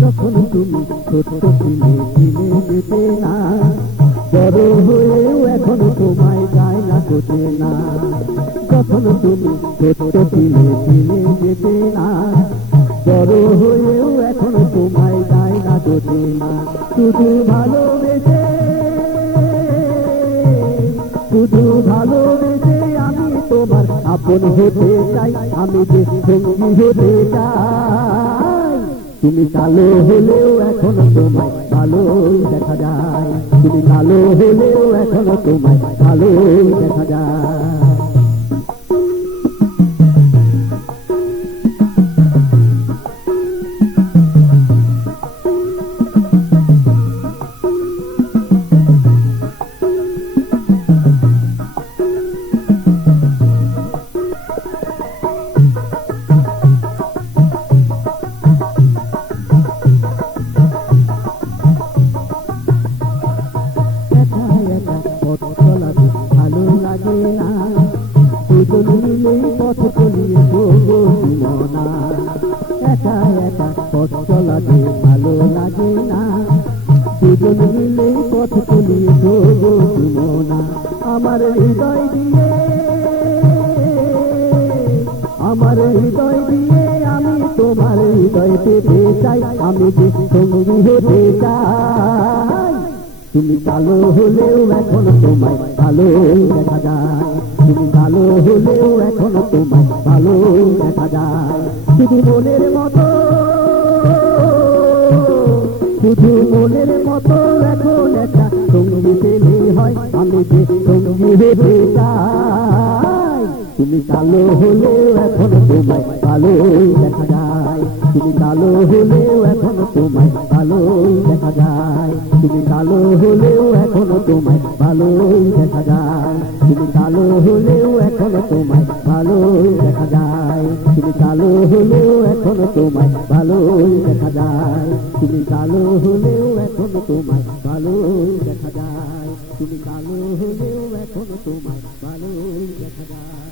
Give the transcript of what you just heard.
যখন তুমি ছোট্ট ছিলে চিনে যেতে না, বড় হয়েও এখন তোমায় যায় না হতে না। যখন তুমি ছোট্ট ছিলে চিনে যেতে না, বড় হয়েও এখন তোমায় যায় না হতে না। শুধু ভালোবেসে, শুধু ভালোবেসে আমি তোমার আপন হতে চাই, আমি যে সঙ্গী হতে চাই। তুমি কালো হলেও এখনো তোমায় ভালোই দেখা যায়, তুমি কালো হলেও এখনো তোমায় ভালোই দেখা যায়। ভালো লাগে না, দুজন মিলেই পথ চলিয়ে মনা। একা একা পথ চলাতে ভালো লাগে না, দুজন মিলেই পথ চলিয়ে মনা। আমার হৃদয় দিয়ে, আমার হৃদয় দিয়ে আমি তোমার হৃদয় পেতে চাই, আমি যে সঙ্গী হতে চাই। তুমি কালো হলেও এখনো তোমায় ভালোই দেখা যায়, তুমি কালো হলেও এখনো তোমায় ভালোই দেখা যায়। শুধু মনের মতো, শুধু মনের মতো এখন একটা সঙ্গী পেলে হয়, আমি যে সঙ্গী হতে চাই। তুমি কালো হলেও এখনো তোমায় ভালোই দেখা যায়, তুমি কালো হলেও এখনো তোমায় ভালোই দেখা যায়, তুমি কালো হলেও এখনো তোমায় ভালোই দেখা যায়, তুমি কালো হলেও এখনো তোমায় ভালোই দেখা যায়, তুমি কালো হলেও এখনো তোমায় ভালোই দেখা যায়, তুমি কালো হলেও এখনো তোমায় ভালোই দেখা যায়, তুমি কালো হলেও এখনো তোমায় ভালোই দেখা যায়।